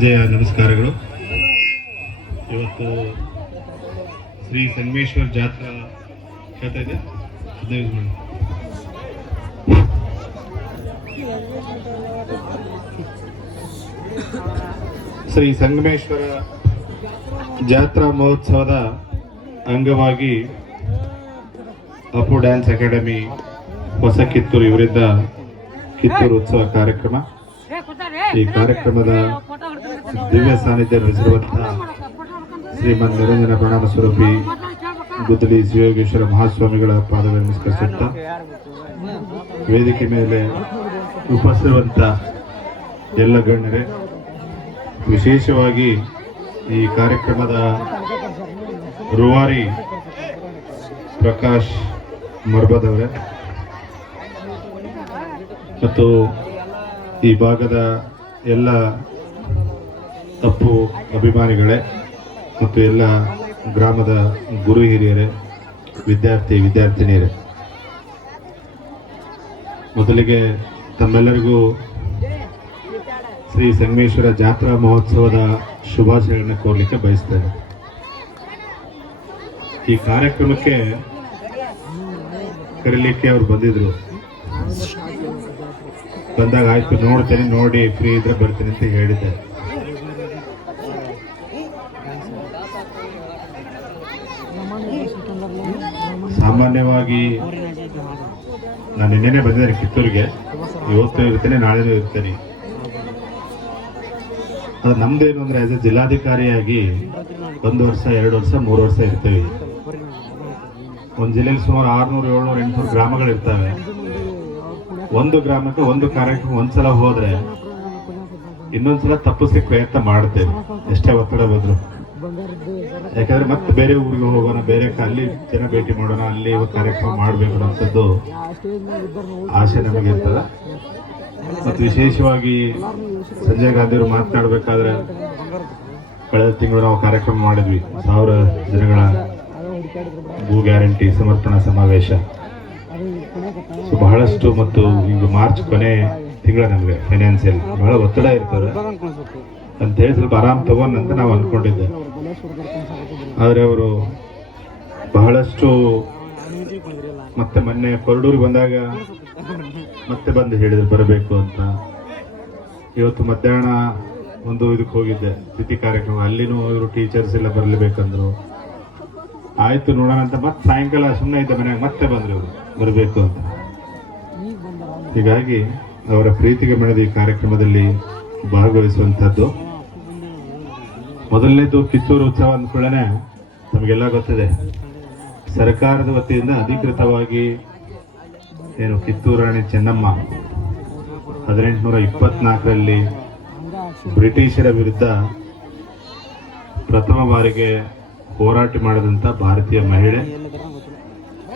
ನಮಸ್ಕಾರಗಳು. ಇವತ್ತು ಶ್ರೀ ಸಂಗಮೇಶ್ವರ ಜಾತ್ರಾ ಹೇಳ್ತಾ ಇದೆ. ಶ್ರೀ ಸಂಗಮೇಶ್ವರ ಜಾತ್ರಾ ಮಹೋತ್ಸವದ ಅಂಗವಾಗಿ ಅಪ್ಪು ಡ್ಯಾನ್ಸ್ ಅಕಾಡೆಮಿ ಹೊಸ ಕಿತ್ತೂರು ಇವರಿಂದ ಕಿತ್ತೂರು ಉತ್ಸವ ಕಾರ್ಯಕ್ರಮ. ಈ ಕಾರ್ಯಕ್ರಮದ ದಿವ್ಯ ಸಾನ್ನಿಧ್ಯ ನಡೆಸಿರುವಂತಹ ಶ್ರೀಮನ್ ನಿರಂಜನ ಪ್ರಣಾಮ ಸ್ವರೂಪಿ ಗುದ್ದಲಿ ಶಿವಯೋಗೇಶ್ವರ ಮಹಾಸ್ವಾಮಿಗಳ ಪಾದವನ್ನು ನಮಸ್ಕರಿಸುತ್ತಾ ವೇದಿಕೆ ಮೇಲೆ ಉಪಸ್ಥಿರುವಂತ ಎಲ್ಲ ಗಣ್ಯರೇ, ವಿಶೇಷವಾಗಿ ಈ ಕಾರ್ಯಕ್ರಮದ ರೂವಾರಿ ಪ್ರಕಾಶ್ ಮರ್ಬದವರೇ ಮತ್ತು ಈ ಭಾಗದ ಎಲ್ಲ ಅಪ್ಪು ಅಭಿಮಾನಿಗಳೇ ಮತ್ತು ಎಲ್ಲ ಗ್ರಾಮದ ಗುರು ಹಿರಿಯರೇ, ವಿದ್ಯಾರ್ಥಿನಿಯರೇ, ಮೊದಲಿಗೆ ತಮ್ಮೆಲ್ಲರಿಗೂ ಶ್ರೀ ಸಂಗಮೇಶ್ವರ ಜಾತ್ರಾ ಮಹೋತ್ಸವದ ಶುಭಾಶಯಗಳನ್ನು ಕೋರಲಿಕ್ಕೆ ಬಯಸ್ತೇನೆ. ಈ ಕಾರ್ಯಕ್ರಮಕ್ಕೆ ಕರೀಲಿಕ್ಕೆ ಅವರು ಬಂದಿದ್ರು. ಬಂದಾಗ ಆಯ್ತು ನೋಡ್ತೇನೆ, ನೋಡಿ ಫ್ರೀ ಇದ್ರೆ ಬರ್ತೀನಿ ಅಂತ ಹೇಳಿದ್ದೆ. ಸಾಮಾನ್ಯವಾಗಿ ನಾನು ನಿನ್ನೆನೆ ಬಂದಿದ್ದೇನೆ ಕಿತ್ತೂರಿಗೆ. ಇವತ್ತು ಇರ್ತೇನೆ, ನಾಳೆನೂ ಇರ್ತೇನೆ. ಅದು ನಮ್ದೇನು ಅಂದ್ರೆ ಆಸ್ ಎ ಜಿಲ್ಲಾಧಿಕಾರಿಯಾಗಿ 1 ವರ್ಷ 2 ವರ್ಷ 3 ವರ್ಷ ಇರ್ತೇವೆ. ಒಂದು ಜಿಲ್ಲೆಯಲ್ಲಿ ಸುಮಾರು 600, 700, 800 ಗ್ರಾಮಗಳಿರ್ತವೆ. ಒಂದು ಗ್ರಾಮಕ್ಕೆ ಒಂದು ಕಾರ್ಯಕ್ರಮ ಒಂದ್ಸಲ ಹೋದ್ರೆ ಇನ್ನೊಂದ್ಸಲ ತಪ್ಪಿಸ್ಲಿಕ್ಕೆ ಪ್ರಯತ್ನ ಮಾಡ್ತೇವೆ, ಎಷ್ಟೇ ಒತ್ತಡ ಬಂದ್ರು. ಯಾಕಂದ್ರೆ ಮತ್ತೆ ಬೇರೆ ಊರಿಗೆ ಹೋಗೋಣ, ಬೇರೆ ಅಲ್ಲಿ ಜನ ಭೇಟಿ ಮಾಡೋಣ, ಅಲ್ಲಿ ಕಾರ್ಯಕ್ರಮ ಮಾಡಬೇಕು ಅನ್ನೋಂಥದ್ದು ಆಸೆ ನಮಗೆ ಇರ್ತದೆ. ಮತ್ತು ವಿಶೇಷವಾಗಿ ಸಂಜಯ್ ಗಾಂಧಿ ಅವರು ಮಾತನಾಡಬೇಕಾದ್ರೆ ಕಳೆದ ತಿಂಗಳು ನಾವು ಕಾರ್ಯಕ್ರಮ ಮಾಡಿದ್ವಿ, 1000 ಜನಗಳ ಭೂ ಗ್ಯಾರಂಟಿ ಸಮರ್ಥನಾ ಸಮಾವೇಶ. ಬಹಳಷ್ಟು ಮತ್ತು ಈಗ ಮಾರ್ಚ್ ಕೊನೆ ತಿಂಗಳ ನಮಗೆ ಫೈನಾನ್ಸಿಯಲ್ ಬಹಳ ಒತ್ತಡ ಇರ್ತದೆ ಅಂತ ಹೇಳಿ ಸ್ವಲ್ಪ ಆರಾಮ್ ತಗೊಂಡಂತ ನಾವು ಅನ್ಕೊಂಡಿದ್ದೆ. ಆದರೆ ಅವರು ಬಹಳಷ್ಟು ಮತ್ತೆ ಮೊನ್ನೆ ಕೊರಡೂರಿಗೆ ಬಂದಾಗ ಮತ್ತೆ ಬಂದು ಹೇಳಿದ್ರು ಬರಬೇಕು ಅಂತ. ಇವತ್ತು ಮಧ್ಯಾಹ್ನ ಒಂದು ಇದಕ್ಕೆ ಹೋಗಿದ್ದೆ, ತಿಥಿ ಕಾರ್ಯಕ್ರಮ, ಅಲ್ಲಿನೂ ಇವರು ಟೀಚರ್ಸ್ ಎಲ್ಲ ಬರಲೇಬೇಕಂದ್ರು. ಆಯ್ತು ನೋಡೋಣ ಅಂತ ಮತ್ತೆ ಸಾಯಂಕಾಲ ಸುಮ್ಮನೆ ಇದ್ದ ಮನೆಯಾಗ ಮತ್ತೆ ಬಂದ್ರು ಇವರು ಬರಬೇಕು ಅಂತ. ಹೀಗಾಗಿ ಅವರ ಪ್ರೀತಿಗೆ ಮಣಿದ ಈ ಕಾರ್ಯಕ್ರಮದಲ್ಲಿ ಭಾಗವಹಿಸುವಂಥದ್ದು. ಮೊದಲನೇದು ಕಿತ್ತೂರು ಉತ್ಸವ ಅಂದ್ಕೊಳ್ಳೆ ನಮಗೆಲ್ಲ ಗೊತ್ತಿದೆ, ಸರ್ಕಾರದ ವತಿಯಿಂದ ಅಧಿಕೃತವಾಗಿ ಏನು ಕಿತ್ತೂರು ರಾಣಿ ಚೆನ್ನಮ್ಮ 1824ರಲ್ಲಿ ಬ್ರಿಟಿಷರ ವಿರುದ್ಧ ಪ್ರಥಮ ಬಾರಿಗೆ ಹೋರಾಟ ಮಾಡಿದಂಥ ಭಾರತೀಯ ಮಹಿಳೆ.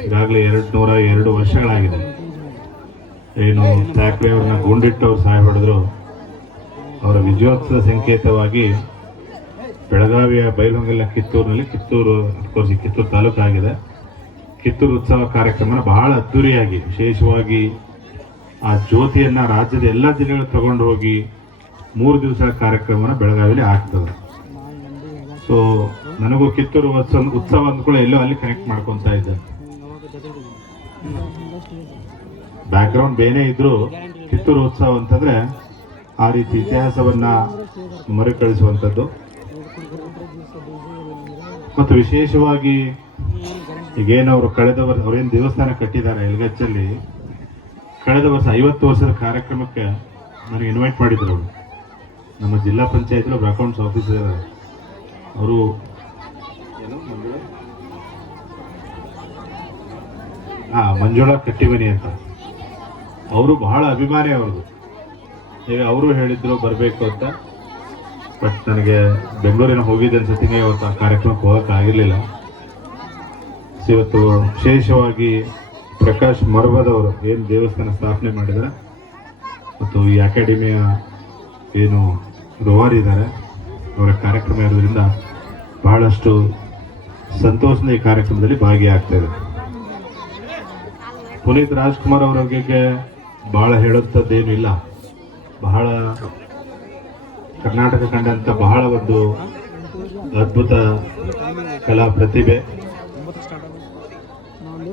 ಈಗಾಗಲೇ 202 ವರ್ಷಗಳಾಗಿದೆ. ಏನು ಥ್ಯಾಕ್ರೆ ಅವ್ರನ್ನ ಗುಂಡಿಟ್ಟು ಅವ್ರು ಸಹಾಯ ಹೊಡೆದ್ರು. ಅವರ ವಿಜಯೋತ್ಸವ ಸಂಕೇತವಾಗಿ ಬೆಳಗಾವಿಯ ಬೈಲಹೊಂಗಲ ಕಿತ್ತೂರಿನಲ್ಲಿ, ಕಿತ್ತೂರು ಅಫ್ಕೋರ್ಸ್ ಕಿತ್ತೂರು ತಾಲೂಕು ಆಗಿದೆ, ಕಿತ್ತೂರು ಉತ್ಸವ ಕಾರ್ಯಕ್ರಮನ ಬಹಳ ಅದ್ದೂರಿಯಾಗಿ, ವಿಶೇಷವಾಗಿ ಆ ಜ್ಯೋತಿಯನ್ನ ರಾಜ್ಯದ ಎಲ್ಲ ಜಿಲ್ಲೆಗಳು ತಗೊಂಡು ಹೋಗಿ 3 ದಿವಸಗಳ ಕಾರ್ಯಕ್ರಮನ ಬೆಳಗಾವಿಯಲ್ಲಿ ಆಗ್ತದೆ. ಸೊ ನನಗೂ ಕಿತ್ತೂರು ಉತ್ಸವ ಅಂದ್ಕೊಳ್ಳಿ ಎಲ್ಲೋ ಅಲ್ಲಿ ಕನೆಕ್ಟ್ ಮಾಡ್ಕೊತಾ ಇದ್ದೆ. ಬ್ಯಾಕ್ಗ್ರೌಂಡ್ ಬೇರೆ ಇದ್ರು ಕಿತ್ತೂರು ಉತ್ಸವ ಅಂತಂದ್ರೆ ಆ ರೀತಿ ಇತಿಹಾಸವನ್ನ ಮರುಕಳಿಸುವಂಥದ್ದು. ಮತ್ತು ವಿಶೇಷವಾಗಿ ಈಗೇನವರು ಕಳೆದ ವರ್ಷ ಅವ್ರೇನು ದೇವಸ್ಥಾನ ಕಟ್ಟಿದ್ದಾರೆ ಯಲಗಚ್ಚಲ್ಲಿ, ಕಳೆದ ವರ್ಷ 50 ವರ್ಷದ ಕಾರ್ಯಕ್ರಮಕ್ಕೆ ನನಗೆ ಇನ್ವೈಟ್ ಮಾಡಿದ್ರು ಅವರು. ನಮ್ಮ ಜಿಲ್ಲಾ ಪಂಚಾಯತ್ ಒಬ್ಬರು ಅಕೌಂಟ್ಸ್ ಆಫೀಸರ್ ಅವರು, ಮಂಜುಳಾ ಕಟ್ಟಿಮನಿ ಅಂತ, ಅವರು ಬಹಳ ಅಭಿಮಾನಿ ಅವ್ರದ್ದು. ಈಗ ಅವರು ಹೇಳಿದ್ರು ಬರಬೇಕು ಅಂತ. ಬಟ್ ನನಗೆ ಬೆಂಗಳೂರಿನ ಹೋಗಿದ್ದೆ ಅನ್ಸತ್ತಿಗೆ ಇವತ್ತು ಆ ಕಾರ್ಯಕ್ರಮಕ್ಕೆ ಹೋಗಕ್ಕೆ ಆಗಿರಲಿಲ್ಲ. ಇವತ್ತು ವಿಶೇಷವಾಗಿ ಪ್ರಕಾಶ್ ಮರ್ಬದವರು ಏನು ದೇವಸ್ಥಾನ ಸ್ಥಾಪನೆ ಮಾಡಿದ್ದಾರೆ ಮತ್ತು ಈ ಅಕಾಡೆಮಿಯ ಏನು ರೂವಾರಿ ಇದ್ದಾರೆ, ಅವರ ಕಾರ್ಯಕ್ರಮ ಇರೋದ್ರಿಂದ ಬಹಳಷ್ಟು ಸಂತೋಷದ ಈ ಕಾರ್ಯಕ್ರಮದಲ್ಲಿ ಭಾಗಿಯಾಗ್ತಾ ಇದೆ. ಪುನೀತ್ ರಾಜ್ಕುಮಾರ್ ಅವರ ಬಗ್ಗೆ ಬಹಳ ಹೇಳುವಂಥದ್ದೇನು ಇಲ್ಲ. ಬಹಳ ಕರ್ನಾಟಕ ಕಂಡಂಥ ಬಹಳ ಒಂದು ಅದ್ಭುತ ಕಲಾ ಪ್ರತಿಭೆ.